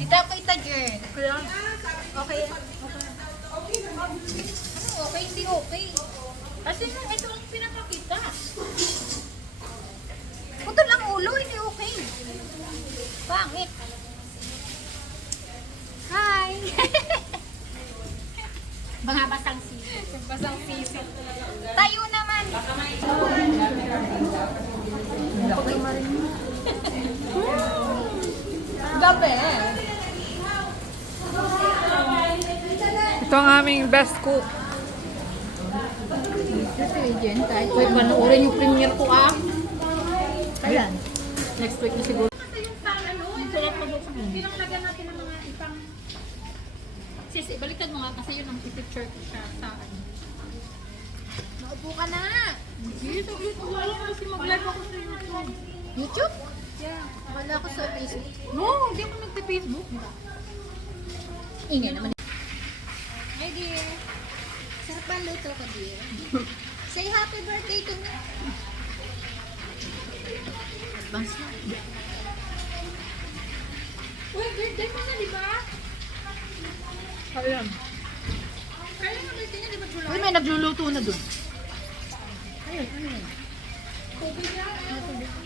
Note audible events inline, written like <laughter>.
Dito ako kita, Jen. Okay. Okay. Ano okay? Hindi okay. Kasi ito ang pinapakita. Putol ang ulo, hindi okay. Pangit. Hi! <laughs> Mga basang sisi. Basang sisi. Tayo naman. Gabi. Ito ang aming best cook. Ko panoorin yung premiere ko ah. Kailan? Next week na siguro. Ano, pinanglagan natin ng mga ipang... Sisi, baliktad mo nga kasi yun ang picture ko siya sa ano. Naupo ka na! Saglit ko lang kasi mag-live ako sa YouTube. YouTube? Yeah. Akala ko sa Facebook. No, hindi ako nagpa-Facebook. Ingay naman. Hi dear. Sarap ang luto ko dear? <laughs> Say happy birthday to me. Advance na. Uy, birthday mo na, di ba? Ayan. Kailan na birthday niya, di ba July? Uy, may nagluluto na dun. Ayun, ano yun? Tubig na. Ano tubig?